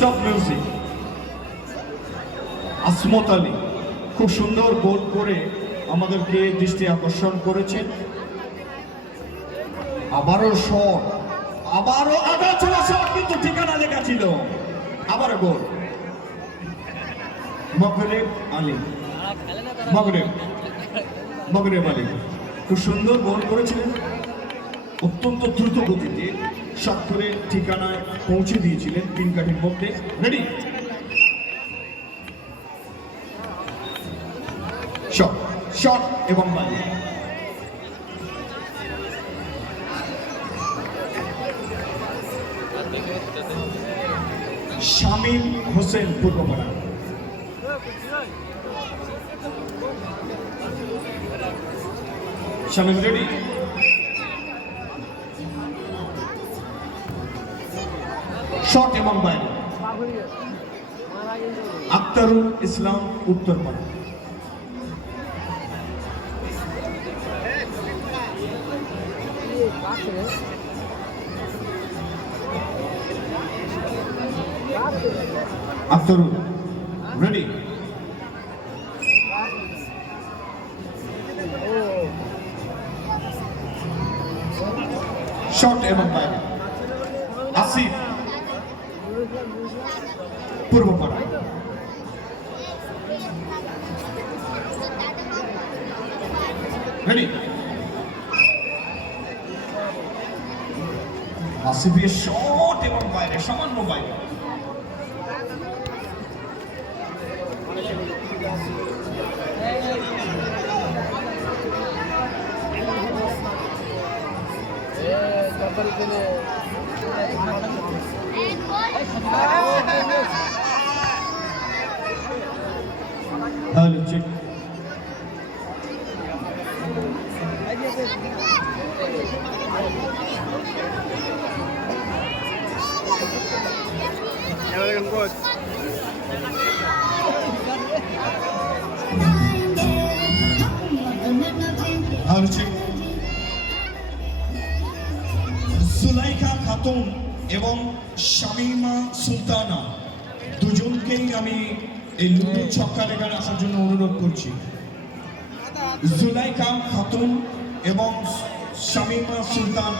Stop music. Asmat Ali খুব সুন্দর গোল করে আমাদেরকে দৃষ্টি আকর্ষণ করেছেন। আবারও শট, আবারও আঘাত ছোড়া শট, কিন্তু ঠিকানা লেখা ছিল। আবারও গোল। মগরেব আলী, মগরেব আলী খুব সুন্দর গোল করেছিলেন। অত্যন্ত দ্রুত গতিতে শট করে ঠিকানায় পৌঁছে দিয়েছিলেন 3 কাঠির মধ্যে। রেডি, শট, শট এবং বালি। শামীম হোসেন পূর্বপাড়া। শামীম রেডি, শট এবং বাইরে। আক্তারুল ইসলাম উত্তরপাড়া। আক্তারুল রেডি, শট এবং বাইরে। আসিফ পূর্বপাড়া। রেডি, আসিফের শট এবং বাইরে, সামান্য বাইরে। Hello check. সুলাইখা খাতুন এবং শামিমা সুলতানা দুজনকেই আমি এই লুডু ছক্কা লেখার আসার জন্য অনুরোধ করছি। জুলাইখা খাতুন এবং শামিমা সুলতান